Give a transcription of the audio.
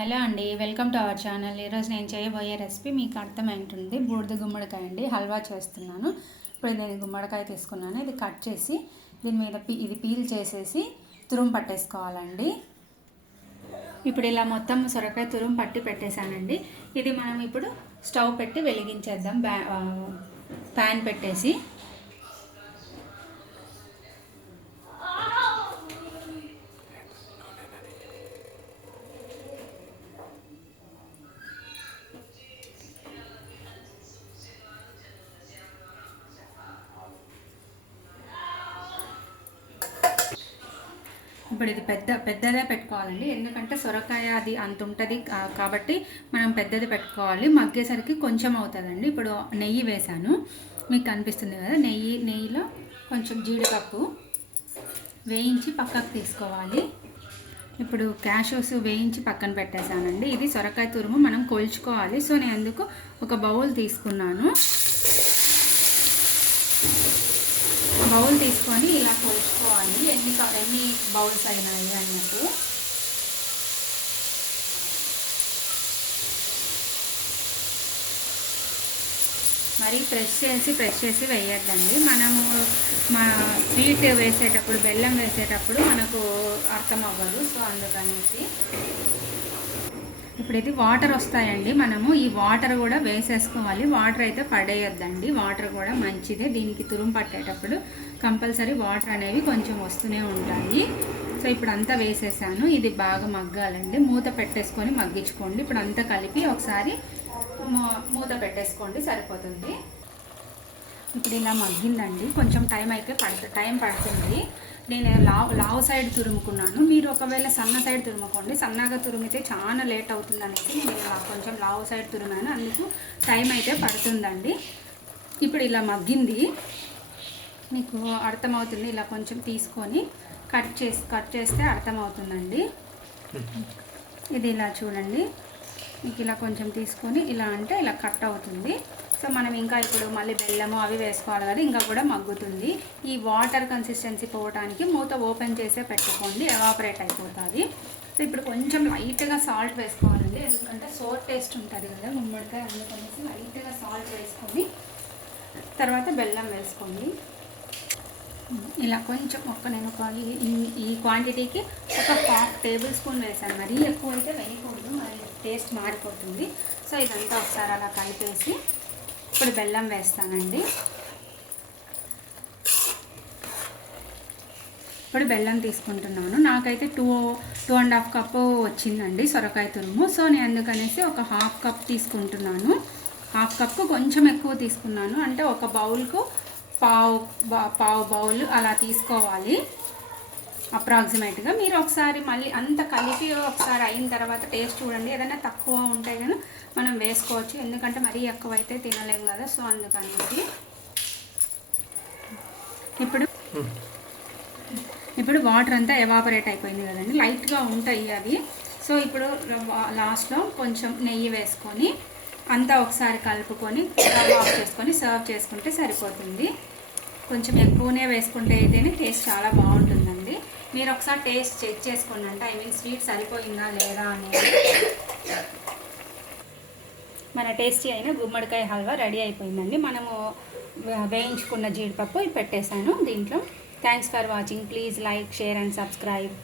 Hello అండి, welcome to our channel. ఈరోజు నేను చేయబోయే రెసిపీ మీకు అర్థమైంటుంది. బూడిద గుమ్మడికాయ అండి, హల్వా చేస్తున్నాను. ఇప్పుడు నేను గుమ్మడికాయ తీసుకున్నాను, ఇది కట్ చేసి దీని మీద ఇది పీల్ చేసేసి తురుము పట్టేసుకోవాలండి. ఇప్పుడు ఇలా మొత్తం సొరకాయ తురుము పట్టి పెట్టేశానండి. ఇది మనం ఇప్పుడు స్టవ్ పెట్టి వెలిగించేద్దాం. ప్యాన్ పెట్టేసి ఇప్పుడు ఇది పెద్దదే పెట్టుకోవాలండి, ఎందుకంటే సొరకాయ అది అంత ఉంటుంది కాబట్టి మనం పెద్దది పెట్టుకోవాలి. మగ్గేసరికి కొంచెం అవుతుందండి. ఇప్పుడు నెయ్యి వేసాను, మీకు కనిపిస్తుంది కదా. నెయ్యిలో కొంచెం జీడిపప్పు వేయించి పక్కకు తీసుకోవాలి. ఇప్పుడు క్యాషూస్ వేయించి పక్కన పెట్టేశానండి. ఇది సొరకాయ తురుము మనం కొలుచుకోవాలి. సో నేను అందుకు ఒక బౌల్ తీసుకున్నాను. బౌల్ తీసుకొని ఇలా కొలుచుకోవాలి, ఎన్ని బౌల్స్ అయినాయి అన్నట్టు. మరి ప్రెస్ చేసి వేయద్దండి. మనము స్వీట్ వేసేటప్పుడు, బెల్లం వేసేటప్పుడు మనకు అర్థం అవ్వదు. సో అందుకనేసి ఇప్పుడు ఇది వాటర్ వస్తాయండి, మనము ఈ వాటర్ కూడా వేసేసుకోవాలి. వాటర్ అయితే పడేయొద్దండి, వాటర్ కూడా మంచిదే. దీనికి తురుము పట్టేటప్పుడు కంపల్సరీ వాటర్ అనేవి కొంచెం వస్తూనే ఉంటాయి. సో ఇప్పుడు అంతా వేసేసాను. ఇది బాగా మగ్గాలండి, మూత పెట్టేసుకొని మగ్గించుకోండి. ఇప్పుడు అంతా కలిపి ఒకసారి మూత పెట్టేసుకోండి, సరిపోతుంది. ఇప్పుడు ఇలా మగ్గిందండి, కొంచెం టైం పడుతుంది. నేను లావు సైడ్ తురుముకున్నాను, మీరు ఒకవేళ సన్న సైడ్ తురుముకోండి. సన్నగా తురిమితే చాలా లేట్ అవుతుంది అనేది నేను కొంచెం లావు సైడ్ తురిమాను, అందుకు టైం అయితే పడుతుందండి. ఇప్పుడు ఇలా మగ్గింది, మీకు అర్థమవుతుంది. ఇలా కొంచెం తీసుకొని కట్ చేస్తే అర్థమవుతుందండి. ఇది ఇలా చూడండి, మీకు ఇలా కొంచెం తీసుకొని ఇలా అంటే ఇలా కట్ అవుతుంది. సో మనం ఇంకా ఇప్పుడు మళ్ళీ బెల్లము అవి వేసుకోవాలి కదా, ఇంకా కూడా మగ్గుతుంది. ఈ వాటర్ కన్సిస్టెన్సీ పోవడానికి మూత ఓపెన్ చేసే పెట్టుకోండి, ఎవాపరేట్ అయిపోతుంది. సో ఇప్పుడు కొంచెం లైట్గా సాల్ట్ వేసుకోవాలండి, ఎందుకంటే సోర్ టేస్ట్ ఉంటుంది కదా గుమ్మడికాయ, అందుకనేసి లైట్గా సాల్ట్ వేసుకొని తర్వాత బెల్లం వేసుకోండి. ఇలా కొంచెం నేను ఈ క్వాంటిటీకి ఒక 1/2 టేబుల్ స్పూన్ వేసాను, మరీ ఎక్కువ అయితే వేయకూడదు, మరి టేస్ట్ మారిపోతుంది. సో ఇదంతా ఒకసారి అలా కలిపేసి ఇప్పుడు బెల్లం వేస్తానండి. ఇప్పుడు బెల్లం తీసుకుంటున్నాను, నాకైతే 2.5 కప్పు వచ్చిందండి సొరకాయ తురుము. సో నేను అందుకనేసి ఒక 1/2 కప్ తీసుకుంటున్నాను. 1/2 కప్పు కొంచెం ఎక్కువ తీసుకున్నాను, అంటే ఒక బౌల్కు పావు బౌల్ అలా తీసుకోవాలి అప్రాక్సిమేట్గా. మీరు ఒకసారి మళ్ళీ అంత కలిపి ఒకసారి అయిన తర్వాత టేస్ట్ చూడండి, ఏదైనా తక్కువ ఉంటే కానీ మనం వేసుకోవచ్చు, ఎందుకంటే మరీ ఎక్కువైతే తినలేము కదా. సో అందుకనేసి ఇప్పుడు వాటర్ అంతా ఎవాపరేట్ అయిపోయింది కదండి, లైట్గా ఉంటాయి అవి. సో ఇప్పుడు లాస్ట్లో కొంచెం నెయ్యి వేసుకొని అంతా ఒకసారి కలుపుకొని స్టవ్ ఆఫ్ చేసుకొని సర్వ్ చేసుకుంటే సరిపోతుంది. కొంచెం ఎక్కువనే వేసుకుంటే అయితేనే టేస్ట్ చాలా బాగుంటుందండి. మీరు ఒకసారి టేస్ట్ చెక్ చేసుకోండి, అంటే స్వీట్ సరిపోయిందా లేదా అనేది. మన టేస్టీ అయిన గుమ్మడికాయ హల్వా రెడీ అయిపోయిందండి. మనము వేయించుకున్న జీడిపప్పు పెట్టేశాను దీంట్లో. Thanks for watching. Please like, share and subscribe.